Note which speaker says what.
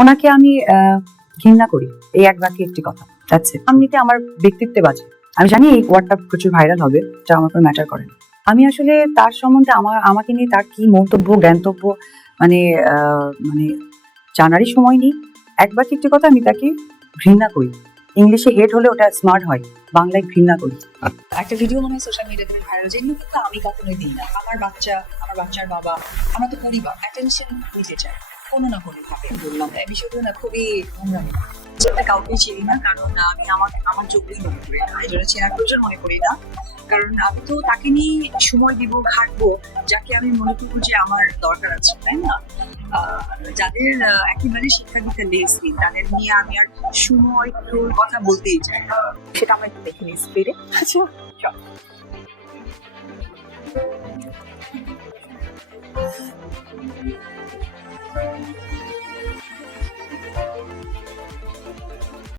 Speaker 1: ওনাকে আমি আহ, ঘৃণা করি। এই এক বাক্যে একটি কথা। যাচ্ছে এমনিতে আমার ব্যক্তিত্বে বাজে আমি জানি এই ওয়ার্ডটা প্রচুর ভাইরাল হবে যা আমার কোনো ম্যাটার করে না। আমি আসলে তার সম্বন্ধে আমার আমাকে নিয়ে তার কি মন্তব্য জ্ঞানতব্য মানে আহ, মানে জানারই সময় নেই। এক বাক্যে একটি কথা আমি তাকে ঘৃণা করি। ইংলিশে হেড হলে ওটা স্মার্ট হয়। বাংলায় ঘৃণা করি।
Speaker 2: একটা ভিডিও মনে হয় সোশ্যাল মিডিয়াতে ভাইরাল যেগুলো কিন্তু আমি কখনোই দিই না। আমার বাচ্চা আমার বাচ্চার বাবা আমরা তো পরিবার। অ্যাটেনশন নিতে চাই। কোনো না কোনো ভাবে বললাম বিষয়গুলো না খুবই নোংরামি যেটা কাউকে চিনি না, কারণ আমি আমার আমার যোগ্যই মনে করি না। জন্য চেনার প্রয়োজন মনে করি না। কারণ আমি তো তাকে নিয়ে সময় দিব ঘাটবো যাকে আমি মনে করব যে আমার দরকার আছে, তাই না? যাদের একেবারে শিক্ষা দিতে লেস নেই, তাদের নিয়ে আমি আর সময় তোর কথা বলতেই চাই। সেটা আমরা একটু দেখে নিই, স্পিডে। আচ্ছা চল। Música